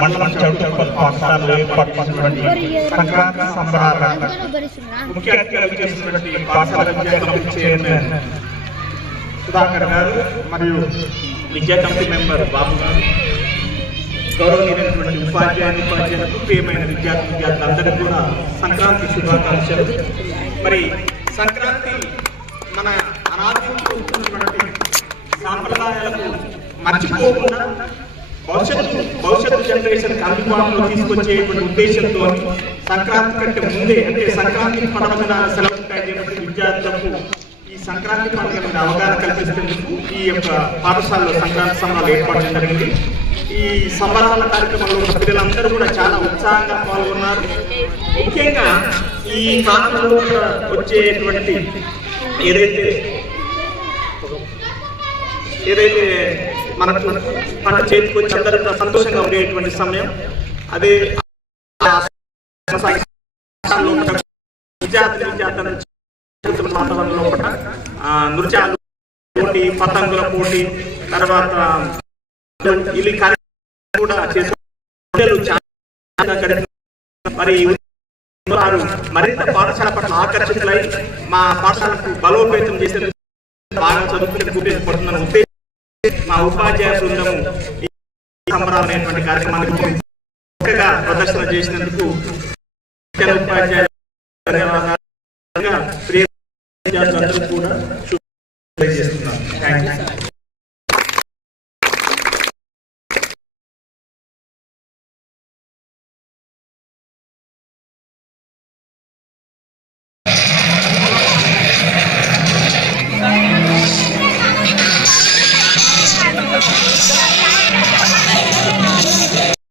మండలం చౌటుప్పల్ పాఠశాలలో ఏర్పాటు సంక్రాంతి సంబరాల. ముఖ్య అతిథులుగా చేసినటువంటి పాఠశాల విద్యా కమిటీ చైర్మన్ సుధాకర్ గారు మరియు విద్యా కమిటీ మెంబర్ బాబు గారు. గౌరవనీయమైనటువంటి ఉపాధ్యాయులు ఉపాధ్యాయులకు ప్రియమైన విద్యార్థి విద్యార్థులందరికీ కూడా సంక్రాంతి శుభాకాంక్షలు. మరి సంక్రాంతి మన అనాది నుంచి సాంప్రదాయాలకు మర్చిపోకుండా భవిష్యత్తు భవిష్యత్తు జనరేషన్ అందుబాటులో తీసుకొచ్చేటువంటి ఉద్దేశంతో సంక్రాంతి కంటే ముందే అంటే సంక్రాంతి పండుగ సెలవు ఉంటాయని చెప్పి విద్యార్థులకు ఈ సంక్రాంతి పండుగ మీద అవగాహన కల్పిస్తేందుకు ఈ యొక్క పాఠశాలలో సంక్రాంతి సంబరాలు ఏర్పాటు జరిగింది. ఈ సంబరాల కార్యక్రమంలో ఉన్న పిల్లలందరూ కూడా చాలా ఉత్సాహంగా పాల్గొన్నారు. ముఖ్యంగా ఈ కాలంలో వచ్చేటువంటి ఏదైతే ఏదైతే మనకు పంట చేతికి వచ్చి అందరూ సంతోషంగా ఉండేటువంటి సమయం. అదే విద్యార్థి విద్యార్థుల వాతావరణంలో కూడా నృత్యాలు పోటీ పతంగుల పోటీ తర్వాత ఇది కార్యక్రమం కూడా చేసే మరి వారు మరింత పాఠశాల పట్ల ఆకర్షితులై మా పాఠశాలకు బలోపేతం చేసే బాగా చదువుకునే ఉపయోగపడుతుందని ఉద్దేశం మా ఉపాధ్యాయ బృందము సంబరాలైనటువంటి కార్యక్రమాన్ని చక్కగా ప్రదర్శన చేసినందుకు ఉపాధ్యాయులు ధన్యవాదాలు. కూడా శుభ చేస్తున్నాను థ్యాంక్ యూ